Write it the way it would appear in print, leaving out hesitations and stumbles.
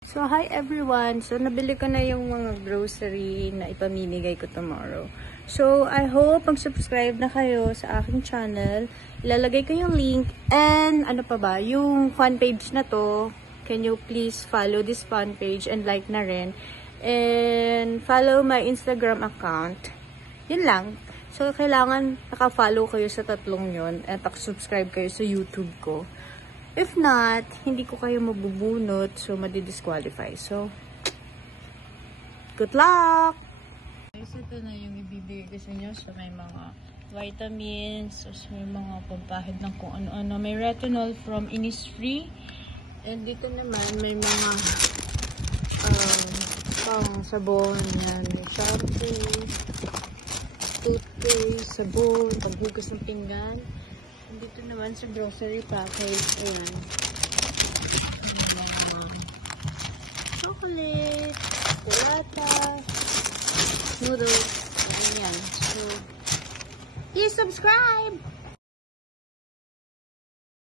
So, hi everyone! So, nabili ko na yung mga grocery na ipamimigay ko tomorrow. So, I hope mag-subscribe na kayo sa aking channel. Ilalagay ko yung link. And, ano pa ba? Yung fan page na to, can you please follow this fan page and like na rin. And, follow my Instagram account. Yun lang. So, kailangan naka-follow kayo sa tatlong yun. At subscribe kayo sa YouTube ko. If not, hindi ko kayo mabubunot, so madi-disqualify. So, good luck! Guys, ito na yung ibibigay ko sa inyo. So, may mga vitamins, so may mga pampahid ng kung ano-ano. May retinol from Innisfree. And dito naman, may mga pang sabon. Yan, may shampoo, toothpaste, sabon, paghugas ng pinggan. Dito naman sa grocery package, ayan. Chocolate, palata, noodles, ayan. So, please subscribe!